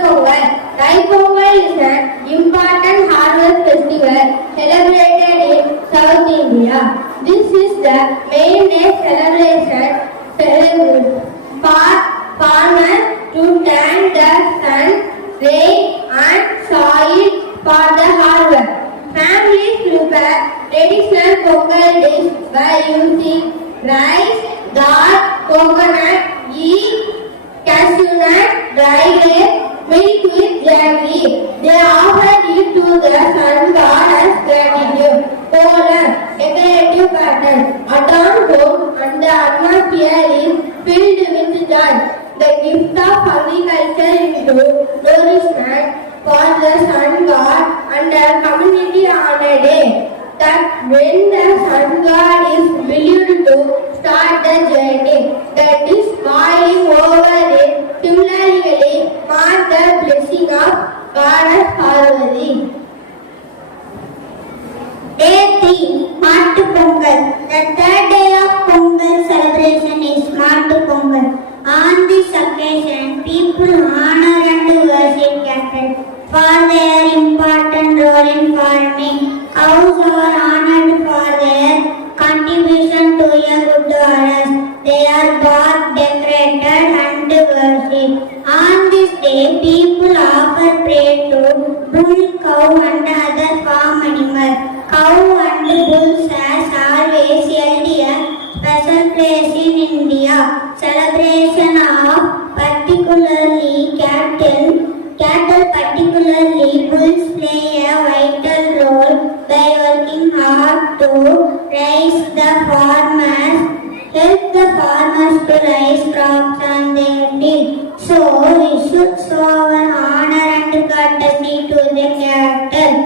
Pongal. Thai Pongal is an important harvest festival celebrated in South India. This is the main day celebration for farmers to thank the sun, rain and soil for the harvest. Families prepare traditional Pongal dish by using rice, dal, coconut, ghee, cashew nut, dry grapes, milk with jaggery. They offer it to the sun god as gratitude. Polar, decorative pattern, adorned home and the atmosphere is filled with joy. The gift of agriculture into nourishment for the sun god and the community on a day that when the sun god is believed to start the journey that is smiling over it similarly mark the blessing of Goddess Parvati. Day 3 Mattu Pongal. The third day of Pongal celebration is Mattu Pongal. On this occasion, people honor and worship cattle for their important role in farming. Cows are honored for their contribution to a good harvest. They are both decorated and worshipped. On this day, people offer prayer to bull, cow and other farm animals. Cow and bulls has always held a special place in India. Celebration of particularly cattle particularly bulls play a vital role by working hard to raise the farmers, help the farmers to raise crops on their field. So we should show our honor and courtesy to the cattle.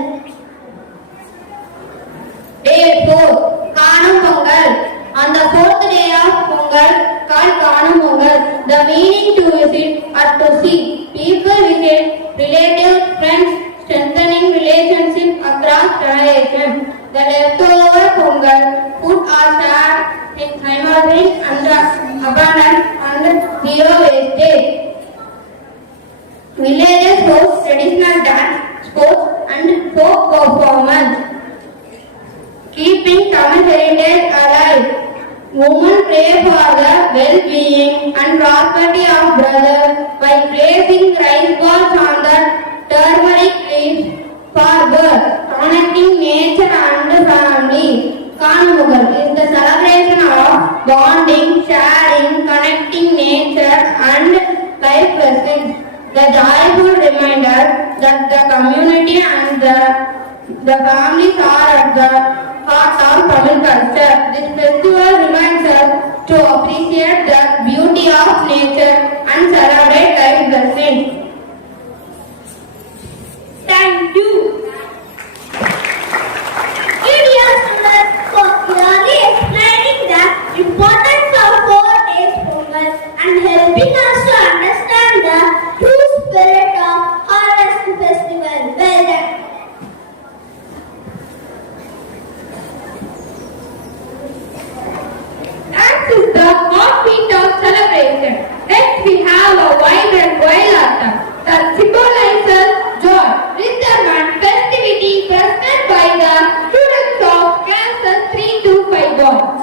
Day 4 Kanum Pongal. On the fourth day of Pongal, called Kanum Pongal, the meaning to visit or to see. People visit relatives, friends, strengthening relationship across generations. The leftover Pongal food are shared in harmony and abundance and zero wastage. Villages host traditional dance, sports and folk performance, keeping Tamil heritage alive. Women pray for the well-being and prosperity of brothers by placing rice balls on the turmeric leaves for birth, connecting nature and family. Kanumugal is the celebration of bonding, sharing, connecting nature and life blessings. The joyful reminder that the community and the families are at the heart of Tamil culture. This festival reminds us to appreciate the beauty of nature and celebrate life blessings. Thank you. Dear students, for clearly explaining the importance of 4 days Pongal and helping us to understand the true spirit of harvest festival. Well done. Next is the heartbeat of celebration. Next we have a vibrant Koilatam that symbolizes joy, rhythm and festivity presented by the students of classes 3 to 5 boys.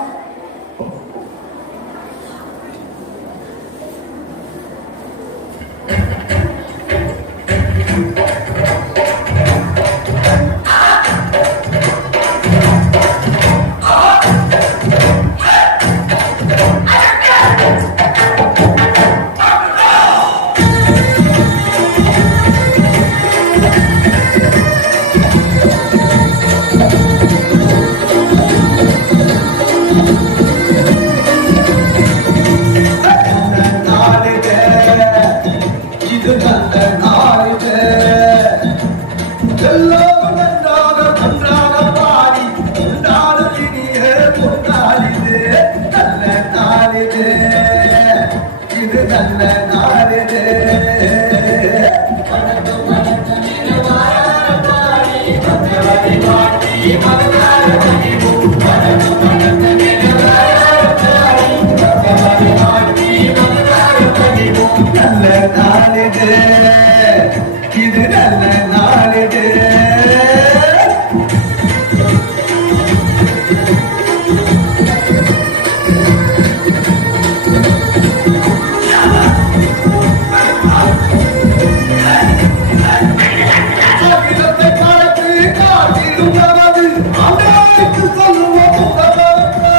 அகிலத்தை படைத்து காட்டிடும் நமது அன்னைக்கு சொல்லுவோம் புகழாரா.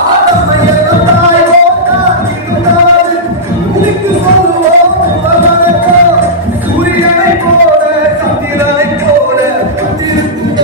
ஆதமையெல்லாம் தாய்வோம் காட்டிடும் நமது உனக்கு சொல்லுவோம் புகழாரா. சூரியனை போல சந்திரனை போல வந்திருக்கும்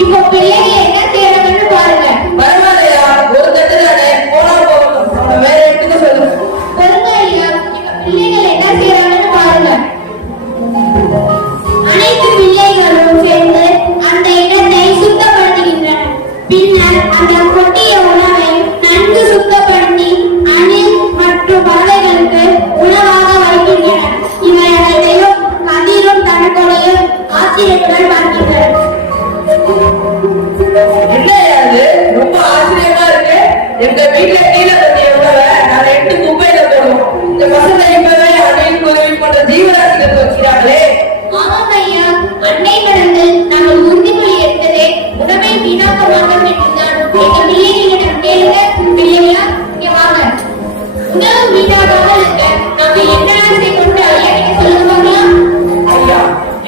இப்போ பிள்ளைங்க என்ன செய்யறாங்கன்னு பாருங்க. பரவாயில்லையா, ஒரு தட்டு தானே, போனா போகணும். நம்ம வேற இடத்துக்கு சொல்லுங்க. பொறுங்க ஐயா, இப்ப பிள்ளைகள் என்ன செய்யறாங்கன்னு பாருங்க. அனைத்து பிள்ளைகளும் சேர்ந்து அந்த இடத்தை சுத்தப்படுத்துகின்றனர். பின்னர் அந்த கொட்டிய உணவை நன்கு சுத்தப்படுத்தி அணில் மற்றும் பறவைகளுக்கு உணவாக வைக்கின்றனர். இவை அனைத்தையும் கதிரும் தனக்கொடையும் ஆச்சரியத்துடன் பார்க்கின்றனர். என்னையா அது? ரொம்ப ஆச்சரியமா இருக்கு. எங்க வீட்டுல கீழே தண்ணிய உணவை நான் 2 குப்பையில போடுவோம். இந்த பசங்க இப்பவே அணில் குருவி போன்ற ஜீவராசிகள் வைக்கிறாங்களே. ஆமாம் ஐயா, அன்னை கடந்து நாங்கள் உறுதிமொழி எடுத்ததே உணவை வீணாக்க மாட்டோம் என்றுதான். எங்க பிள்ளைகளிடம் கேளுங்க. பிள்ளைங்களா, இங்க வாங்க. உணவு வீணாகாமல் இருக்க நாங்க என்னெல்லாம் செய்யணும்னு ஐயா நீங்க சொல்லுங்க பார்க்கலாம். ஐயா,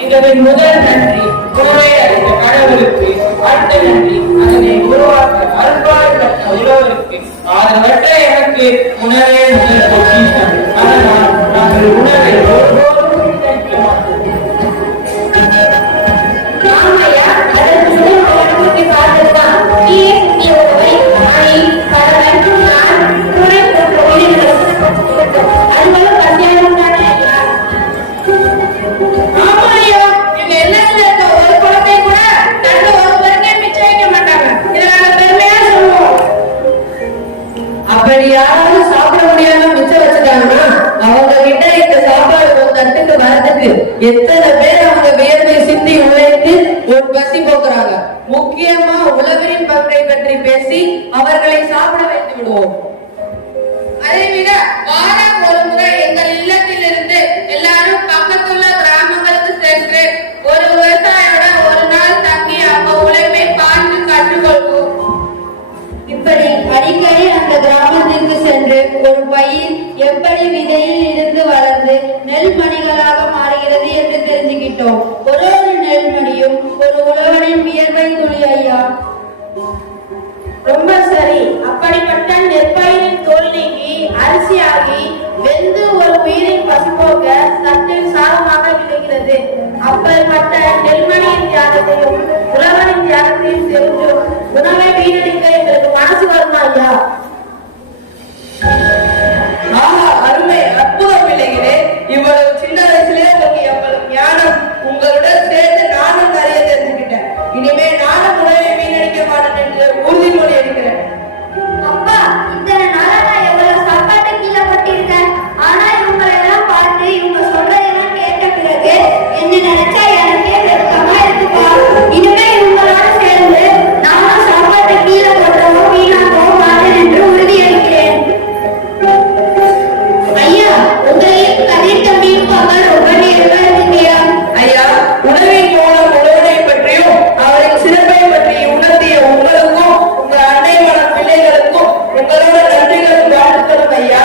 எங்களின் முதல் நன்றி உணவை அளித்த கடவுளுக்கு. அடுத்த நன்றி அதனை உருவாக்க அருள்பாடுபட்ட உழவருக்கு. ஆதரவற்ற எனக்கு உணவே முதல் பொக்கிஷம். அதனால் நாங்கள் உணவை ஒருபோதும் வீணடிக்க மாட்டோம். ராமையா, அதற்கு முதல் உணவுக்கு பார்த்ததுதான் கீழே சிந்திய உணவை அணில், பறவை, நான், துணை போன்ற உயிரினங்களுக்கு அதுகளும் பசியாகவும் தானே ஐயா. ஆமா ஐயா, எங்க எல்லாத்துல இருக்க ஒரு குழந்தை கூட தட்டு ஒரு பேருக்கே மிச்சம் வைக்க மாட்டாங்க. இதை நாங்க பெருமையா சொல்லுவோம். அப்படி யாராவது சாப்பிட முடியாம மிச்சம் வச்சுட்டாங்கன்னா அவங்க கிட்ட இந்த சாப்பாடு ஒரு தட்டுக்கு வரதுக்கு எத்தனை பேர் அவங்க வியர்வை சிந்தி உழைத்து ஒரு பசி போக்குறாங்க. முக்கியமா உழவரின் பங்கை பற்றி பேசி அவர்களை சாப்பிட வைத்து விடுவோம். அதை விட வாரம் ஒரு முறை எங்கள் இல்லத்தில் இருந்து எல்லாரும் பக்கத்துள்ள கிராமங்களுக்கு சென்று ஒரு விவசாயியோட ஒரு நாள் தங்கி அவங்க உழைப்பை பார்த்து கற்றுக்கொள்வோம். இப்படி அடிக்கடி அந்த கிராமத்திற்கு சென்று ஒரு பயிர் எப்படி விதையில் இருந்து வளர்ந்து நெல் மணிகளாக மாறுகிறது என்று தெரிஞ்சுக்கிட்டோம். ஒரு ஒரு நெல்மணியும் ஒரு உழவனின் வியர்வை துளி ஐயா. ரொம்ப சரி. அப்படிப்பட்ட நெற்பயிரின் தோல் நீங்கி அரிசியாகி வெந்து ஒரு உயிரின் பசுபோக தட்டில் சாதமாக விளைகிறது. அப்படிப்பட்ட நெல்மணியின் தியாகத்தையும் உழவனின் தியாகத்தையும் தெரிஞ்சும் உணவை வீணடிக்க எங்களுக்கு மனசு வருமா ஐயா? ஆஹா, அருமை, அற்புதம் பிள்ளைகளே. இவ்வளவு சின்ன வயசுலயே உங்களுக்கு எவ்வளவு ஞானம். உங்களுடன் சேர்ந்து நானும் நிறைய தெரிஞ்சுக்கிட்டேன். இனிமே நானும் உணவை வீணடிக்க மாட்டேன் என்று உறுதிமொழி எடுக்கிறேன். அப்பா, இத்தனை நாளா நான் எவ்வளவு சாப்பாட்டை கீழே கொட்டியிருக்கேன். ஆனா இவங்களை எல்லாம் பார்த்து இவங்க சொல்றதெல்லாம் கேட்ட பிறகு என்ன நினைச்சா எனக்கே வெட்கமா இருக்குப்பா. இனிமே இவங்களோட சேர்ந்து நானும் சாப்பாட்டை கீழே கொட்டவும் வீணாக்கவும் மாட்டேன் என்று உறுதியளிக்கிறேன். ஐயா, உங்களையும் கதிர் தம்பியும் பார்க்க ரொம்ப நேரமா இருக்கீங்க. ஐயா, உணவின் மூலம் உழவனை பற்றியும் அவரின் சிறப்பை பற்றி உணர்த்திய உங்களுக்கும் உங்க அன்னை மனம் பிள்ளைகளுக்கும் உங்களோட நன்றிகளும் வாழ்த்துக்களும் ஐயா.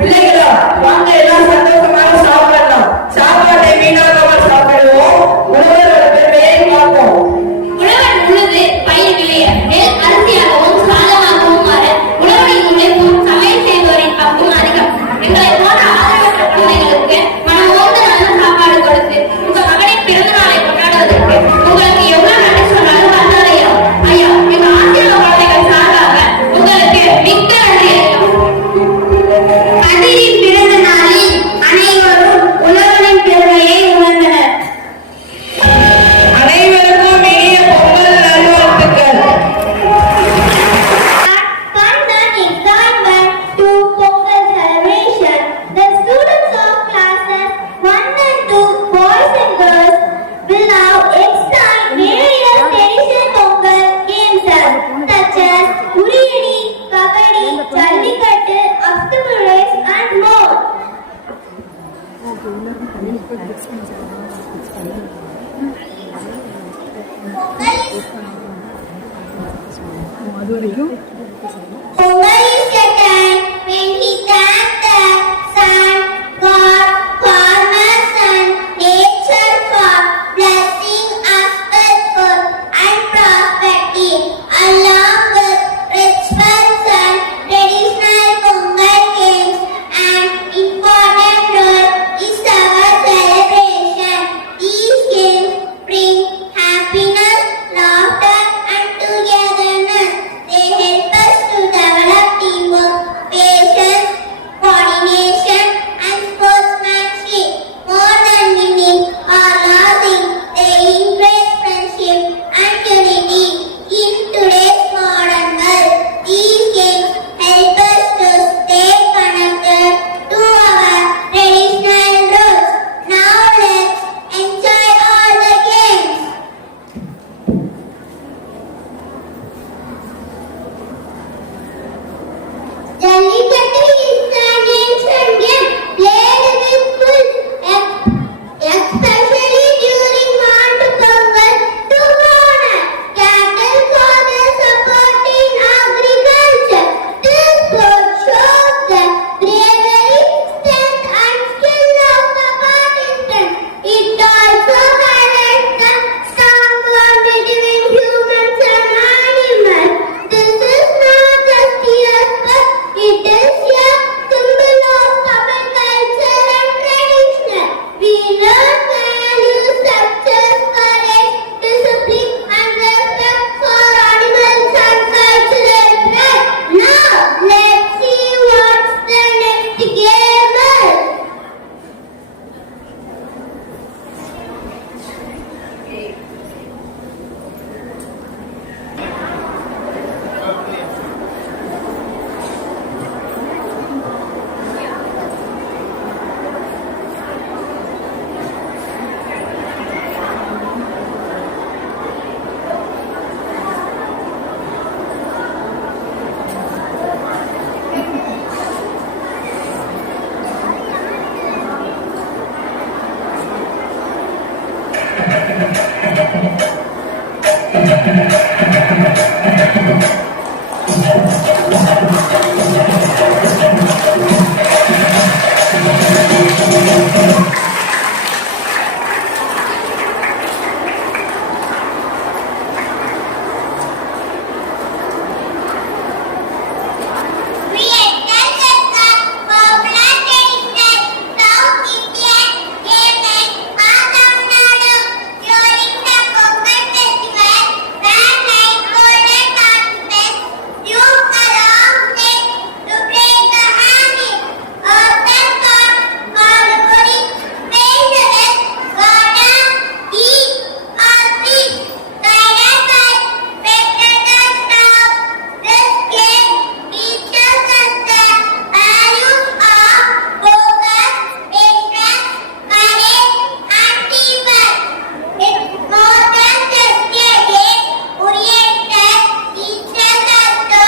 பிள்ளைகளா, வாங்க எல்லாம் சந்தோஷமாக சாப்பிடலாம். சாப்பாட்டை வீணாக்காமல் சாப்பிடுவோம். உணவரோட பெருமையை பார்ப்போம். உழவன் உழுது பயிர் விளைய நெல் அரிசியாகவும் சாதமாகவும் மாற உழவனின் உழைப்பும் சமையல் செய்தோரின் பங்கும் அதிகம். எங்களை போன்ற ஆதரவற்ற குழந்தைகளுக்கு மனமோந்து நல்ல சாப்பாடு கொடுத்து உங்க மகனின் பிறந்த நாளை கொண்டாடுவதற்கு உங்களுக்கு எவ்வளவு நன்றி சொன்னாலும் வந்தாலையா. ஐயா, எங்க ஆசிரியர் குழந்தைகள் சார்பாக உங்களுக்கு மிக்க நன்றி ஐயா. கதிரின் பிறந்த நாளில் அனைவரும் உழவனின் பெருமையை உணர்ந்தனர். அனைவருக்கும் இனிய பொங்கல் நல்வாழ்த்துக்கள். Countdown excitement to Pongal celebration. The students of classes 1 and 2, boys and girls, will now excite various traditional Pongal games such as Uriyadi, Kabaddi, Jallikattu, Aftabu race and more. Pongal is the time when he thanks the sun, God, farmers and nature for blessing us with food and prosperity, along with rituals and traditional Pongal games. An important role is our celebration. These games bring happiness, laughter We attended the popular traditional South Indian game at Tamil Nadu during the Pongal festival, where nine golden participants flew around it to break the habit. Earthen gods called Gori made the rest Gada, eat or fish, guided by spectators of this game teaches us the values of focus, patience, courage, and teamwork. It's more than just a game oriented, teaches us to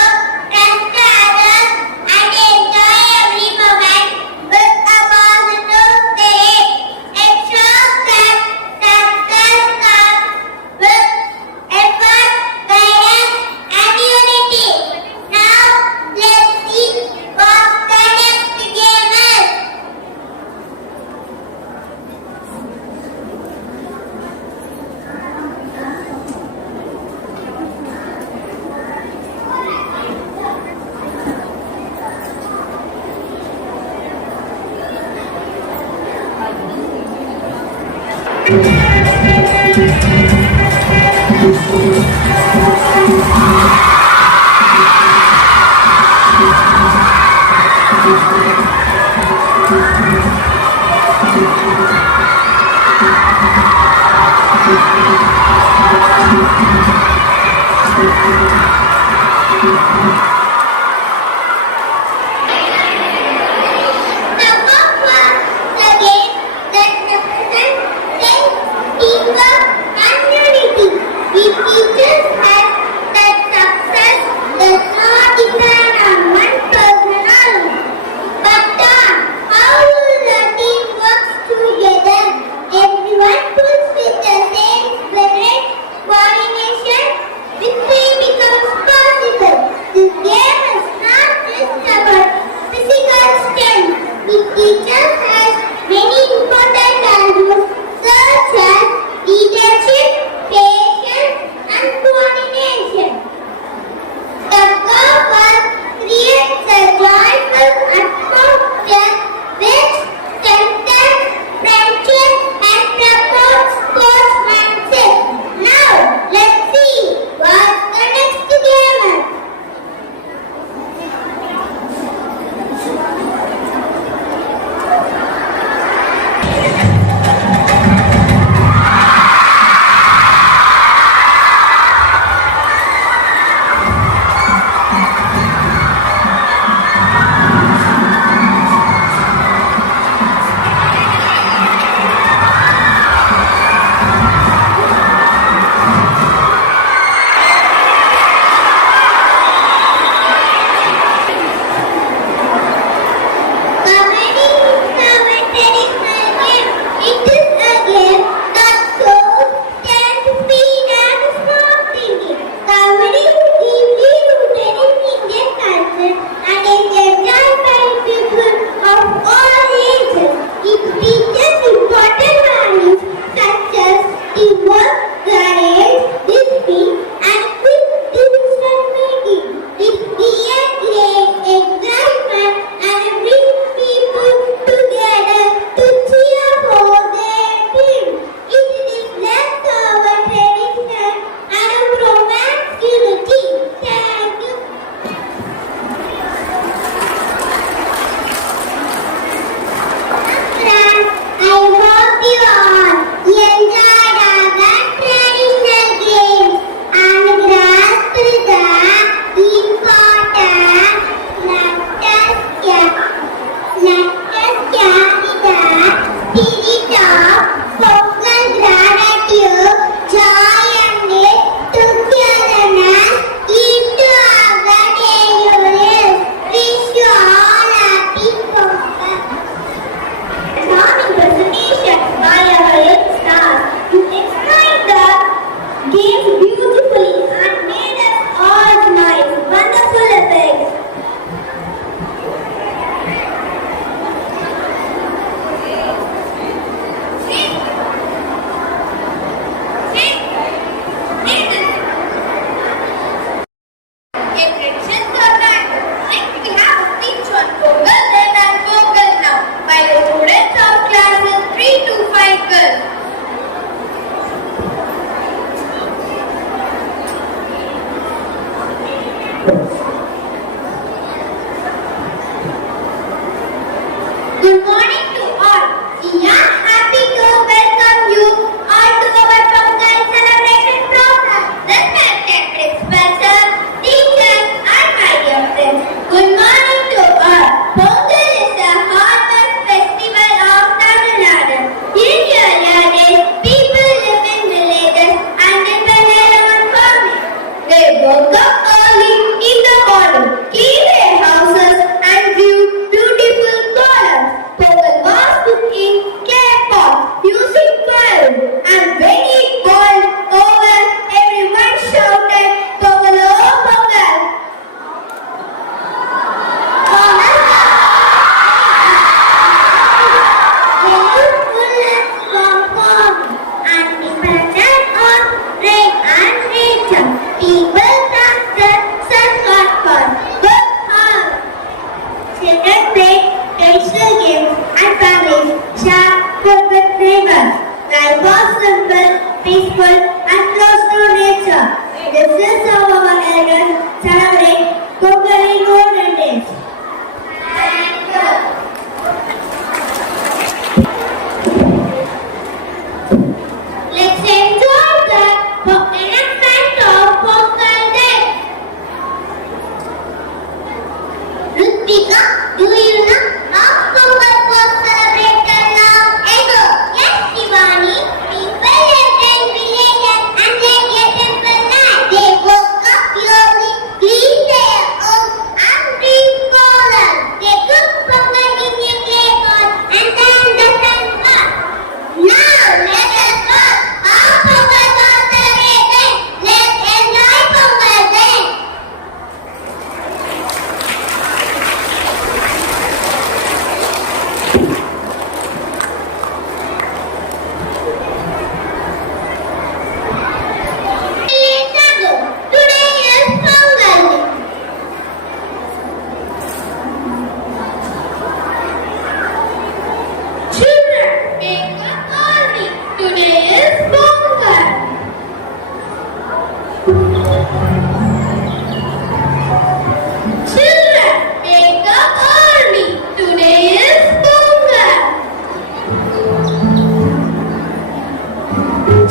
trust others and enjoy every moment with a positive spirit. It shows that success comes with effort, guidance, and unity. Now, let's see what the next game is. Number one, the game that represents strength, teamwork, and unity. It teaches us that success does not depend on one person alone, but on how the team works together. Everyone pulls with the same spirit, coordination, victory becomes possible. This game is not just about physical strength. It teaches us many important values such as leadership, patience, and coordination. The goal creates a joyful atmosphere which strengthens friendship and promotes sportsmanship. Now, let's see what's the next game is. Games beautifully and made Children, wake up early. Today is Pongal.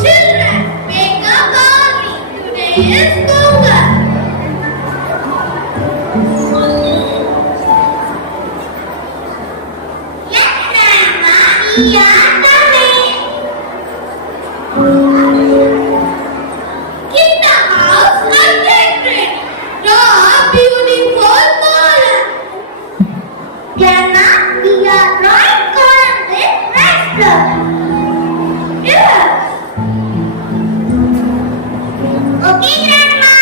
Children, wake up early. Today is Pongal. Yes, ma'am. We are coming. Keep the house undecorated. Draw a beautiful column. Grandma, we are drawing column with raster. Yes. Okay, Grandma.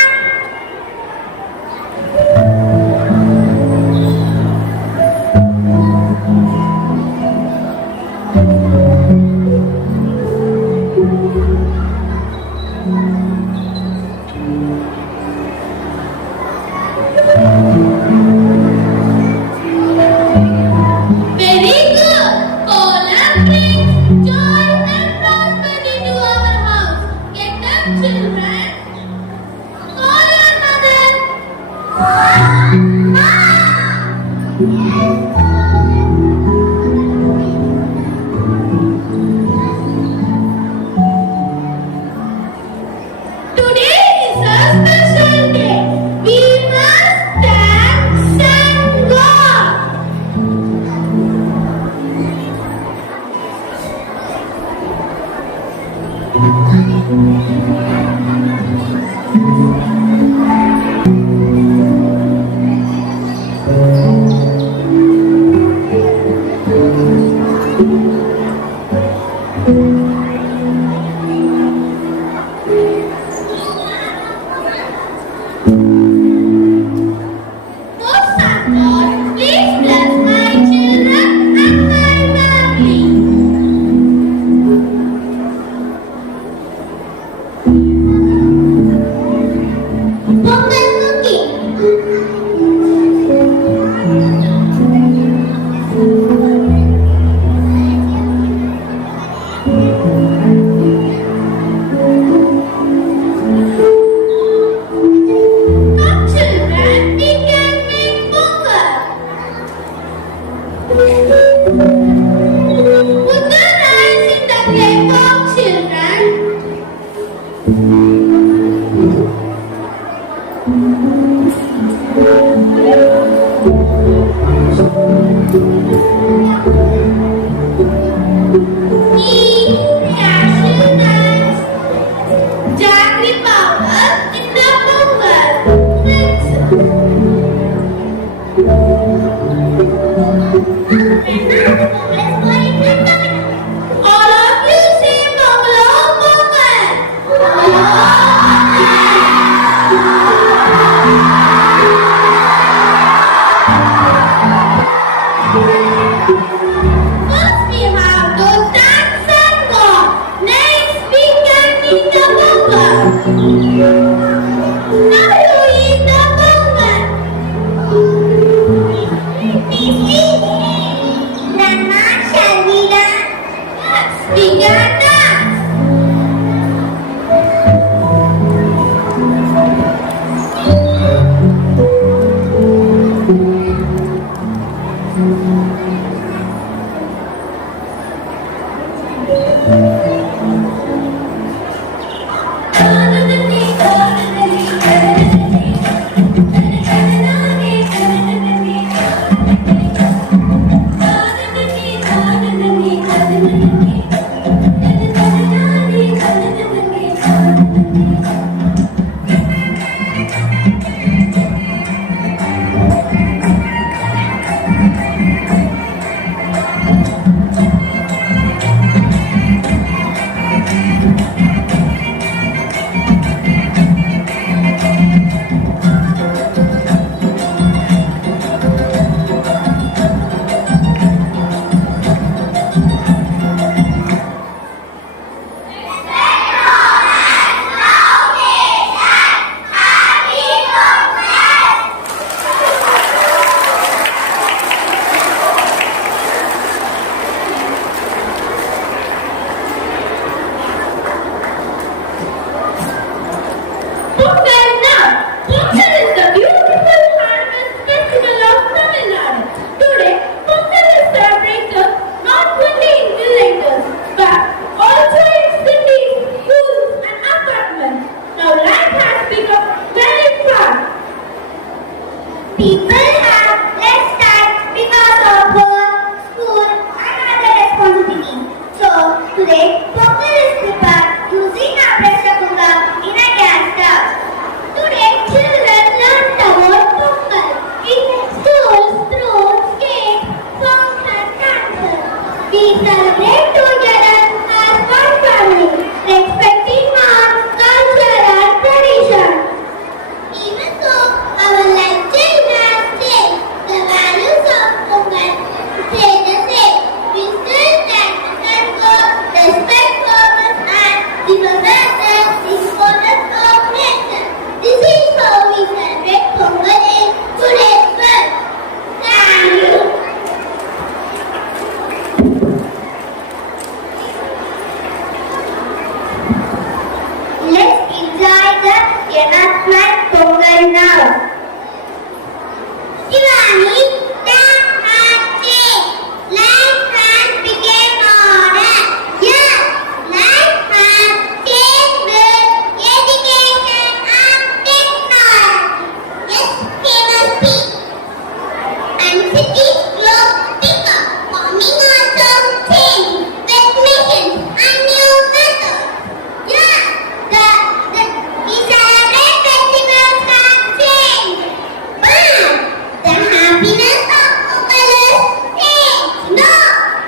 Very good. Column brings joy and prosperity to our house. Get up, children. Call your mother. Today is a special day. We must thank God. Oh, Son God, please bless my children and my family. Pongal cooking. Come, children, we can make Pongal. Put the rice in the clay pot, children. Ghee, cashew nuts, jaggery powder in the Pongal. Mix. All of you say Bangla Pongal. First we have to thank Sun God. Next we can eat the Pongal. Now you eat the Pongal. Grandma, shall we dance? Yes, we can dance. Pongal Pongal is the beautiful harvest festival of Tamil Nadu. Today, Pongal is celebrated not only in villages but also in cities, schools, and apartments. Now, life has become very fun. People have less time because of work, school, and other responsibilities. So today, Pongal is prepared using a pressure cooker in a gas stove. Today, children learn about Pongal in schools through skits, songs, and dances. We celebrate together as one family, respecting our culture and tradition. Even though our lifestyle has changed, the values of Pongal stay the same. We still stand and God, respect farmers and remember the importance of nature. This is how we celebrate Pongal in today's world. Thank you. Let's enjoy the announcement Pongal now. Diwali, time has changed. Life has become order. Yes, life has changed with education and technology. Yes, famous people. And cities grow bigger. Farming also changed with machines and new methods. Yeah, we celebrate festivals have changed, but the happiness of Pongal is changed. No,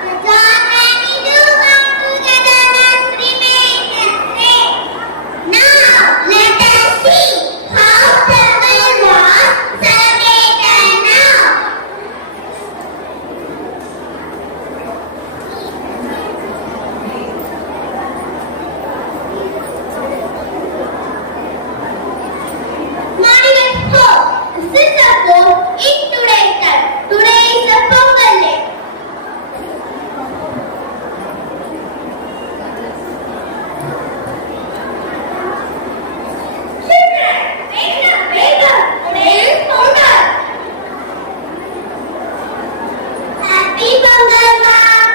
the joy when we do come togetherness remains the same. Now, let us see how Pongal was celebrated now. Monument 4. This is the fourth in today's time. Today is the Pongal day. Children, wake up, wake up. Today is Pongal. Happy Pongal, Mom.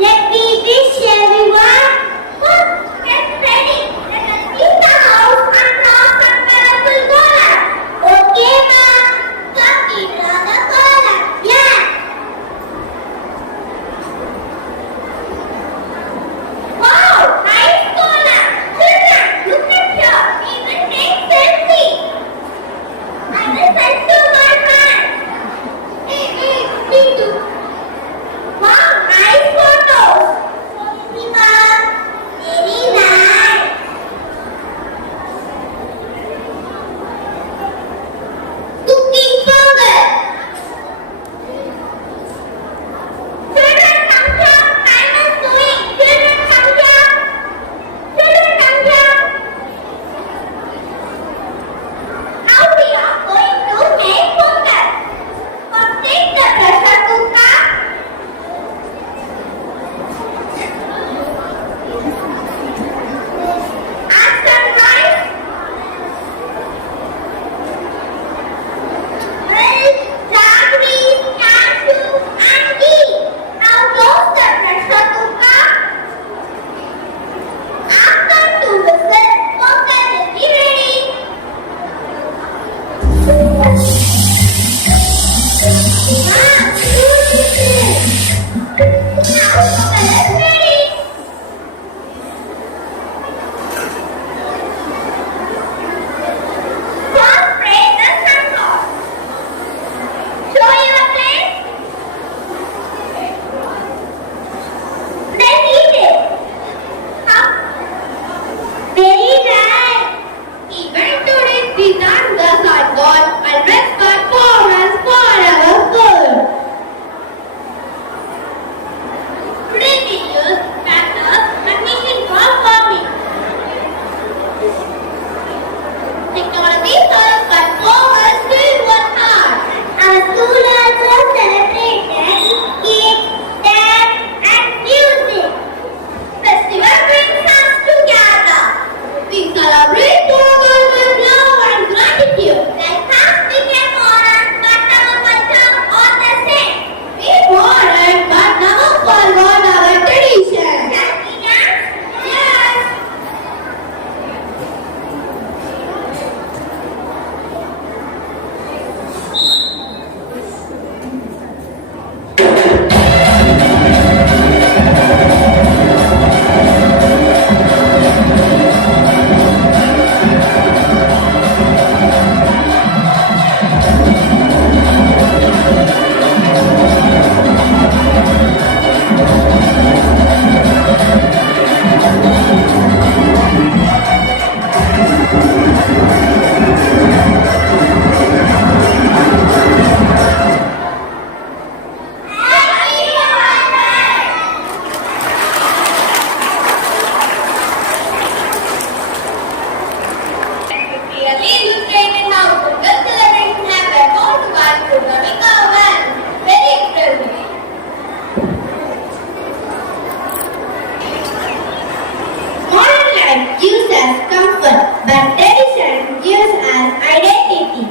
Let me wish everyone good and ready. Let us clean the house and draw some colorful colors. Okay, Mom? Come we draw the colors. Yeah. Wow, nice color. Children, look at here. We will take selfie. I will send to my friend. Hey, me too. Wow, nice photos. Mom, very nice. Cooking Pongal. Children, come here. Time is going. Children, come here. Children, come here. Now we are going to make Pongal. First, take the pressure cooker. Add some rice. Milk, jaggery, cashew, and ghee. Now close the pressure cooker. After 2 whistles, Pongal will be ready. Now Pongal is ready. First, spray the sun god. Show your place. Then eat it. Very nice. Even today, we thank the sun god and respect farmers for our food. Today we use tractors and machines for farming. Technology helps, but farmers still work hard. Our school also celebrated cake, dance, and music. Festival brings us together. We celebrate Pongal with love and gratitude. Gives us comfort, but tradition gives us identity.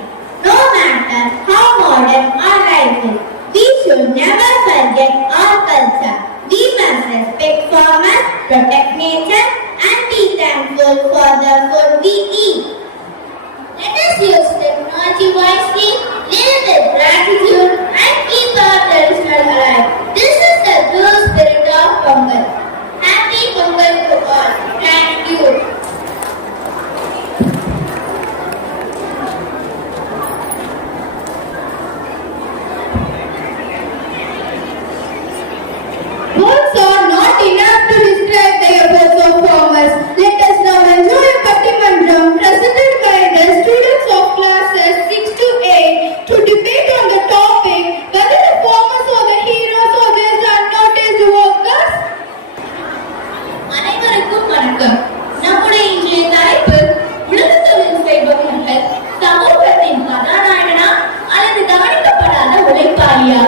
No matter how modern our life is, we should never forget our culture. We must respect farmers, protect nature, and be thankful for the food we eat. Let us use technology wisely, live with gratitude, and keep our tradition alive. This is the true spirit of Pongal. Happy Pongal to all. Thank you. Words are not enough to describe the efforts of farmers. Let us now enjoy a Pattimandram presented by the students of classes 6 to 8 to debate on the topic whether the farmers are the heroes or the unnoticed workers. அனைவருக்கும் வணக்கம். நம்முடைய இன்றைய தலைப்பு உழவு தொழில் செய்பவர்கள் சமூகத்தின் கதாநாயகனா அல்லது கவனிக்கப்படாத உழைப்பாளியா?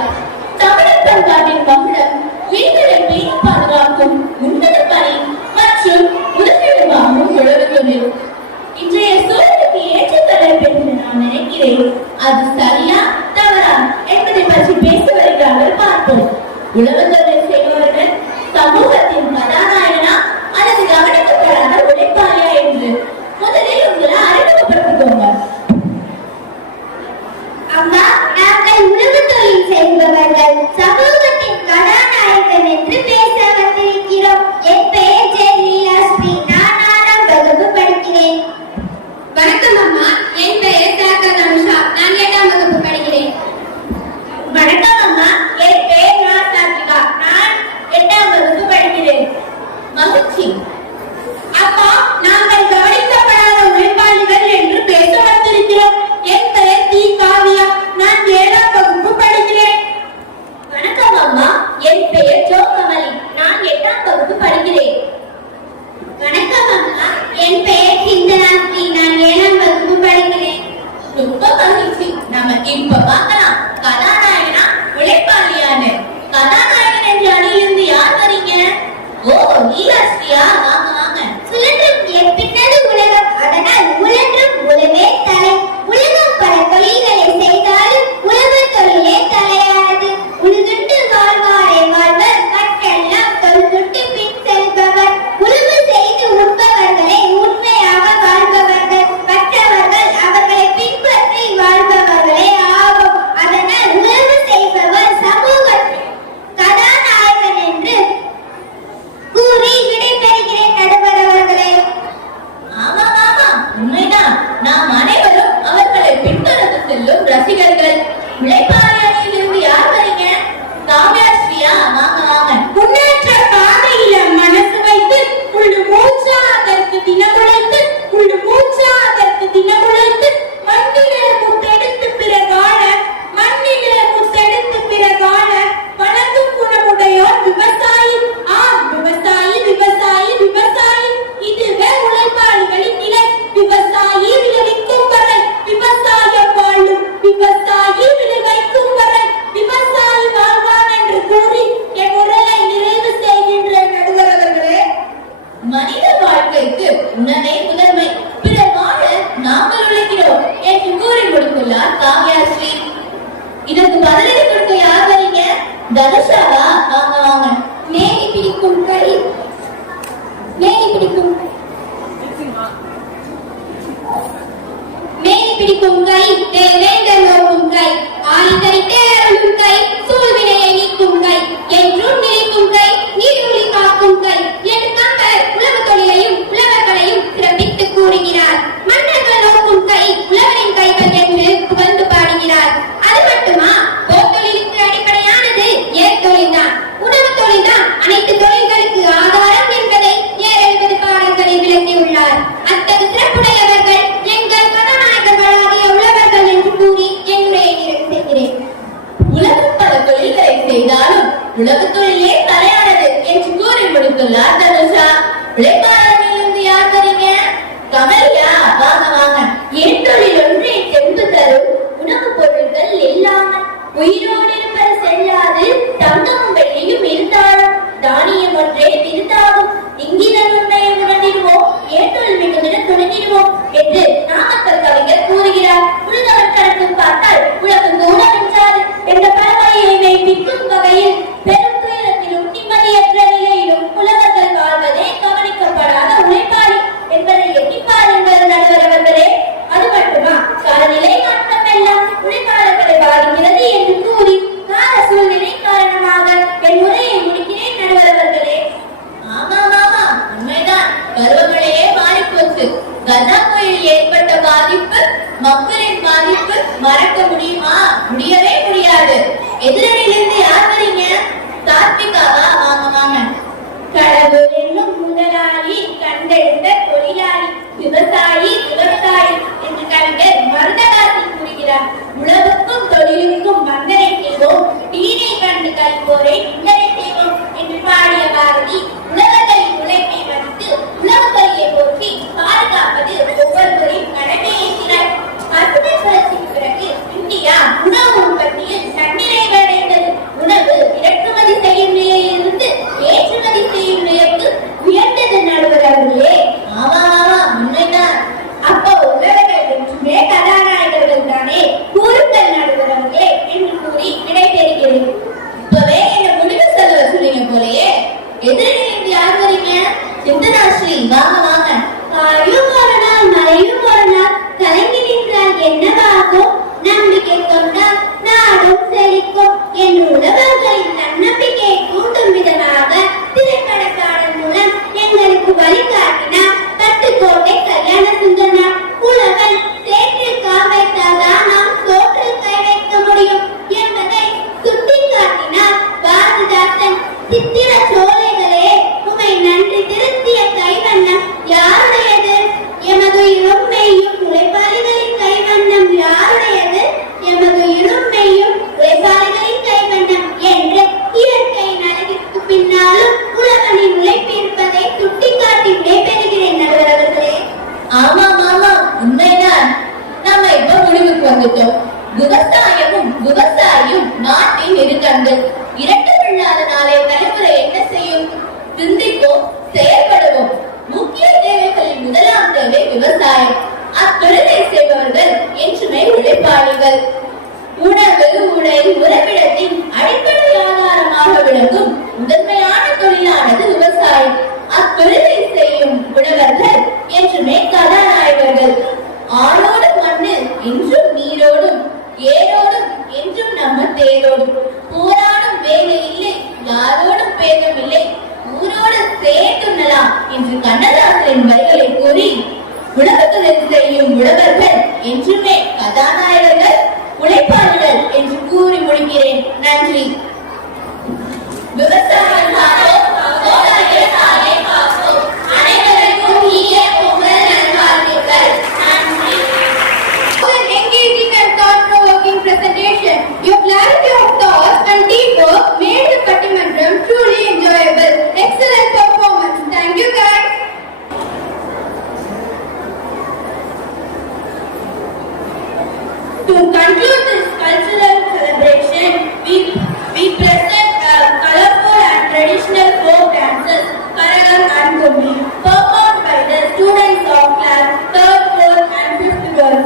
தமிழர் பண்பாட்டின் மகுடம் உயிர்களை பேணி பாதுகாக்கும் உன்னத பணி மற்றும் உதவிடுவாகும் உழவு தொழில். இன்றைய சூழலுக்கு ஏற்ற தலைப்பு என்று நான் நினைக்கிறேன். அது சரியா தவறா என்பதை பற்றி பேசி வருகிறார்கள் பார்ப்போம். உழவு தொழில் செய்பவர்கள் சமூகத்தின் கதாநாயகனா அல்லது கவனிக்கப்படாத உழைப்பாளியா என்று முதலில் உங்களை அறிமுகப்படுத்திக்கோங்க. அம்மா, நாங்கள் உழவு தொழில் செய்பவர்கள் சமூகத்தின் கதாநாயகன் என்று பேச வந்திருக்கிறோம். என் பெயர் ஜெயலீலாஸ்ரீ. நான் 6ஆம் வகுப்பு படிக்கிறேன். வணக்கம் அம்மா, என் பெயர் சாகர் அனுஷா. நான் 8ஆம் வகுப்பு படிக்கிறேன். வணக்கம் அம்மா, என் பெயர் ராசாத்திகா. நான் 8ஆம் வகுப்பு படிக்கிறேன். மகிழ்ச்சி. அப்பா, நாங்கள் கவனிக்கப்படாத உழைப்பாளிகள் என்று பேச வந்திருக்கிறோம். என் பெயர் தி காவியா. நான் 7ஆம் வகுப்பு படிக்கிறேன். வணக்கம் அம்மா, என் பெயர் ஜோகமலி. நான் 8ஆம் வகுப்பு படிக்கிறேன். வணக்கம் அம்மா, என் பெயர் சிந்தனாஸ்ரீ. நான் 7ஆம் வகுப்பு படிக்கிறேன். ரொம்ப மகிழ்ச்சி. நம்ம இப்ப பார்க்கலாம் கதாநாயகனா உழைப்பாளியான்னு. கதாநாயகன் என்ற அணியிலிருந்து யார் வரீங்க? ஓ, லீலாஸ்ரீயா, வாங்க வாங்க. சுழன்றும் என் பின்னது உலகம், அதனால் உழன்றும் உழவே தலை. உலகம் பல தொழில்களை செய்தாலும் உழவு தொழிலே தலையானது. உழுதுண்டு வாழ்வாரே வாழ்வர், மற்றெல்லாம் தொழுதுண்டு பின் செல்பவர். உழவு செய்து உண்பவர்களே உண்மையாக வாழ்பவர்கள், மற்றவர்கள் அவர்களை பின்பற்றி வாழ்பவர்களே ஆகும். அதனால் உழவு செய்பவர் சமூகத்தின் கதாநாயகன் என்று கூறி விடைபெறுகிறேன் நடுவர் அவர்களே. ஆமா ஆமா, உண்மைதான். நாம் அனைவரும் அவர்களை பின்தொடர்ந்து செல்லும் ரசிகர்கள். உழைப்பாளி அணியிலிருந்து யார் வரீங்க? காவியாஸ்ரீயா, வாங்க வாங்க. முன்னேற்ற பாதையில மனசு வைத்து உள்ளு மூச்சா அதற்கு தினமுழைத்து உள்ளு மூச்சா அதற்கு தினமுழைத்து மண்ணிலே முத்தெடுத்து பிறகால மண்ணிலே முத்தெடுத்து பிறகால வளர்க்கும் குணமுடையோர் விவசாயி. ஆம், விவசாயி விவசாயி விவசாயி. இதுவே உழைப்பாளிகளின் நிலை. விவசாயி விளைவிக்கும் வரை விவசாயம் வாழும், விவசாயி விளைவிக்கும் வரை விவசாயி வாழ்வான் என்று கூறி என் உரையை நிறைவு செய்கின்றேன் நடுவர் அவர்களே. மனித வாழ்க்கைக்கு உணவே முதன்மை, பிறர் வாழ நாங்கள் உழைக்கிறோம் என்று கூறி முடித்துள்ளார் காவியாஸ்ரீ. இதற்கு பதிலடி கொடுக்க யார் வரீங்க? தனுஷாவா, வாங்க வாங்க. மேனி பிடிக்கும் கை, மேனி பிடிக்கும் மேனி பிடிக்கும் கை, வேண்டல் ஓடும் கை, ஆயுதரித்தே அருளும் கை, சூழ்வினையை நீக்கும் கை, என்றும் நிலைக்கும் கை, நீடுழி காக்கும் கை என்று கம்பர் உழவு தொழிலையும் உழவர்களையும் சிறப்பித்து கூறுகிறார். மன்னர்கள் நோக்கும் கை உழவரின் கைகள் என்று புகழ்ந்து பாடுகிறார். அது மட்டுமா, போர்த்தொழிலுக்கு அடிப்படையானது ஏற்தொழில்தான். உணவு தொழில்தான் அனைத்து தொழில்களுக்கு ஆதாரம் என்பதை 70 பாடல்களில் விளக்கியுள்ளார். அத்தகு சிறப்புடையவர்கள் ஏற்பட்ட பாதிப்பு, மக்களின் பாதிப்பு மறக்க முடியுமா? முடியவே முடியாது. எதிரணியிலிருந்து யார் வரீங்க? தாத்விகாவா? வாங்க வாங்க. கடவுள் என்னும் முதலாளி கண்டெடுத்த தொழிலாளி விவசாயி விவசாயி என்று கவிஞர் மருதகாசி கூறுகிறார். உழவுக்கும் தொழிலுக்கும் வந்தனை செய்வோம், தீனை கண்டு கழிப்போரை நிந்தனை செய்வோம் என்று பாடிய பாரதி உழவர்களின் உழைப்பை மதித்து உழவுகளியை போற்றி பாதுகாப்பது ஒவ்வொருவரின் கடமை என்கிறார். பசுமை புரட்சிக்கு பிறகு இந்தியா உணவு உற்பத்தியில் தன்னிறைவு அடைந்தது. உணவு இறக்குமதி செய்யும் நிலையிலிருந்து ஏற்றுமதி செய்யும் நிலைக்கு உயர்ந்தது நடுவர் அவர்களே. ஆமா ஆமா, உண்மைதான். அப்போ உழவர்கள் என்றுமே கதாநாயகர்கள் தானே, கூறுங்கள் நடுவர் அவர்களே என்று கூறி விடைபெறுகிறேன். இப்பவே என்ன முடிவு சொல்ல சொல்றீங்க போலயே. எதிரிலிருந்து யார் வரீங்க? சிந்தனாஸ்ரீ, வாங்க வாங்க. காயும் ஒரு நாள் மழையும் ஒரு நாள் கலங்கி நின்றால் என்னவாகும்? நம்பிக்கை கொண்டால் நாடும் செழிக்கும் என்று உழவர்களின் தன்னம்பிக்கையை தூண்டும் விதமாக திரைப்படக்காரன் மூலம் எங்களுக்கு வழிகாட்டினார் பட்டுக்கோட்டை கல்யாண சுந்தரனார். உழவன் சேற்றில் கால் வைத்தால்தான் நாம் சோற்றில் கை வைக்க முடியும் என்பதை சுட்டிக்காட்டினார் பாரதிதாசன். சித்திர சோலைகளே, உமை நன்றி திருத்திய கைவண்ணம் யாருடையது? எமது இளமையும் உழைப்பாளிகளின் கைவண்ணம் யாருடையது? எமது இளமையும் உழைப்பாளிகளின் கைவண்ணம் என்று இயற்கையின் அழகிற்கு பின்னாலும் உழவனின் உழைப்பு இருப்பதை சுட்டிக்காட்டி விடைபெறுகிறேன் நடுவர் அவர்களே. ஆமா ஆமா, உண்மைதான். நம்ம இப்ப முடிவுக்கு வந்துட்டோம். விவசாயமும் விவசாயியும் நாட்டின் இருக்கங்கள். இரண்டும் இல்லாத நாளைய தலைமுறை என்ன செய்யும்? சிந்திப்போம், செயல்படுவோம். முக்கிய தேவைகளில் முதலாம் தேவை விவசாயம். அத்தொழிலை செய்பவர்கள் என்றுமே உழைப்பாளிகள். உணவு, உடை, உறவிடத்தின் அடிப்படை ஆதாரமாக விளங்கும் முதன்மையான தொழிலானது விவசாயம். அத்தொழிலை செய்யும் உழவர்கள் என்றுமே கதாநாயகர்கள். ஆளோடு மண்ணு என்றும் நீரோடும், ஏரோடும் என்றும் நம்ம தேரோடும். போராடும் வேலை இல்லை, யாரோடும் பேதம் இல்லை, ஊரோடு சேர்த்துண்ணலாம் என்று கண்ணதாசனின் வரிகளை கூறி உழவு தொழில் செய்யும் உழவர்கள் என்றுமே கதாநாயகர்கள், உழைப்பாளர்கள் என்று கூறி முடிக்கிறேன். நன்றி. விவசாயம் காப்போம், விவசாயிகளை காப்போம். அனைவருக்கும் இனிய பொங்கல் நல்வாழ்த்துக்கள். நன்றி. Engaging and thought-provoking presentation. Your clarity of thoughts and teamwork made the Pattimandram truly enjoyable. Excellent performance. Thank you, guys. To conclude this cultural celebration, we present colorful and traditional folk dances, Karagal and Kumbi, performed by the students of class 3rd, 4th and 5th girls.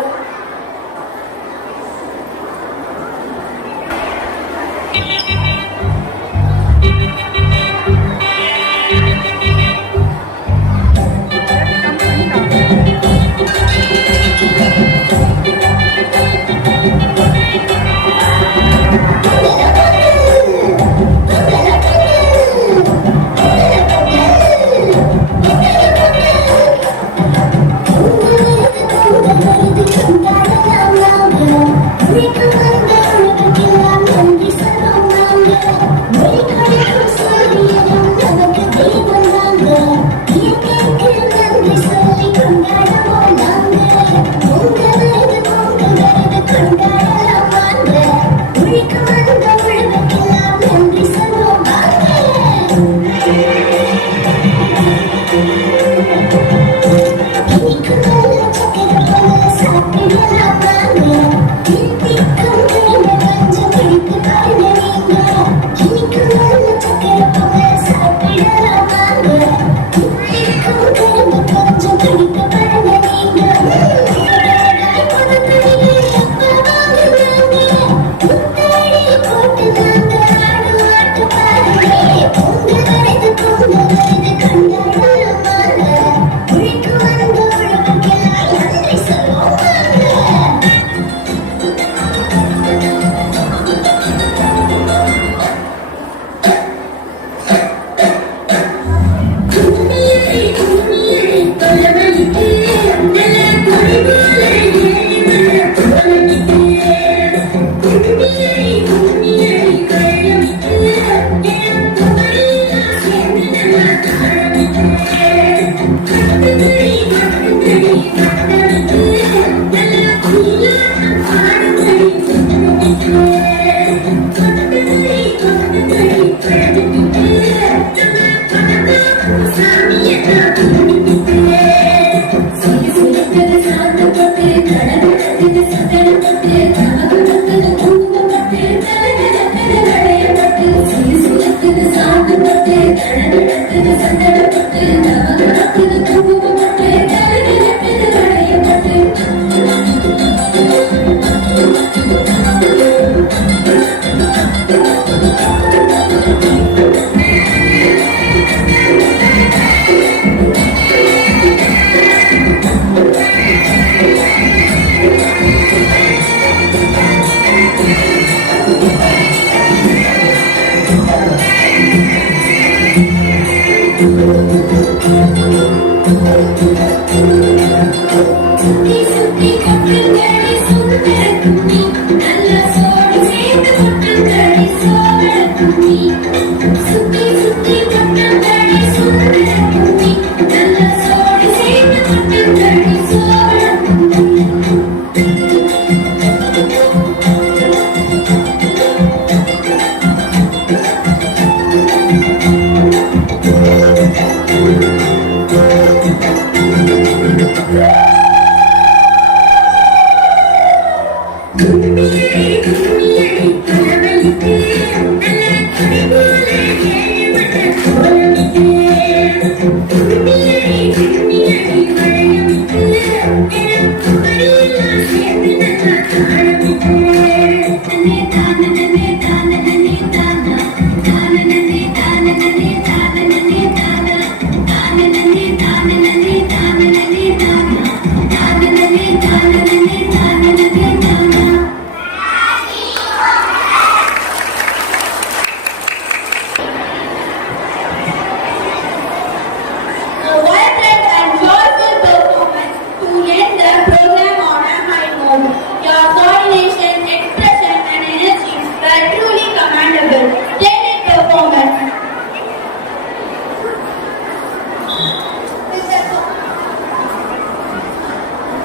A vibrant and joyful performance to end the program on a high note. Your coordination, expression and energy were truly commendable. Splendid performance.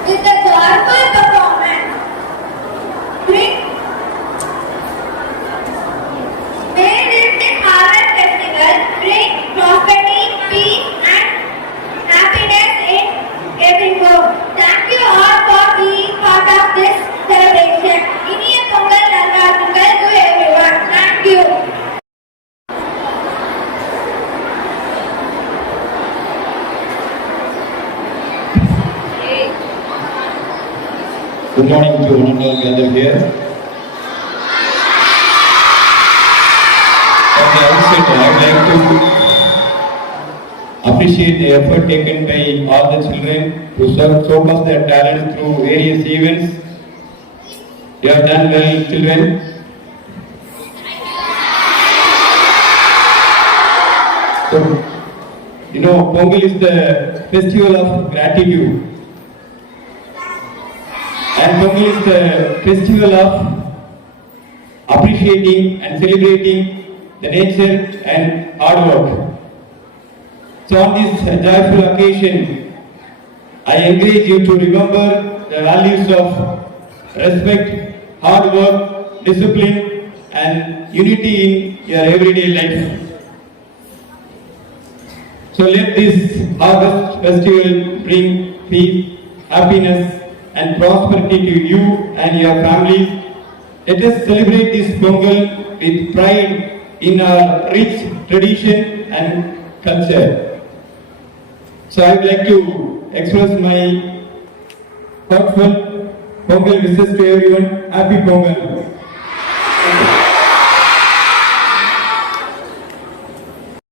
With the joyful performance, may this harvest festival bring prosperity, peace and happiness in every home. Thank you all for being part of this celebration. இனிய பொங்கல் நல்வாழ்த்துக்கள் to everyone. Thank you. Good morning to one and all gathered here. At the outset, I would like to appreciate the effort taken by all the children to showcase their talent through various events. You have done well, children. So, Pongal is the festival of gratitude. And Pongal is the festival of appreciating and celebrating the nature and hard work. So on this joyful occasion, I encourage you to remember the values of respect, hard work, discipline and unity in your everyday life. So let this harvest festival bring peace, happiness and prosperity to you and your families. Let us celebrate this Pongal with pride in our rich tradition and culture. So I would like to express my heartfelt Pongal wishes to everyone. Happy Pongal.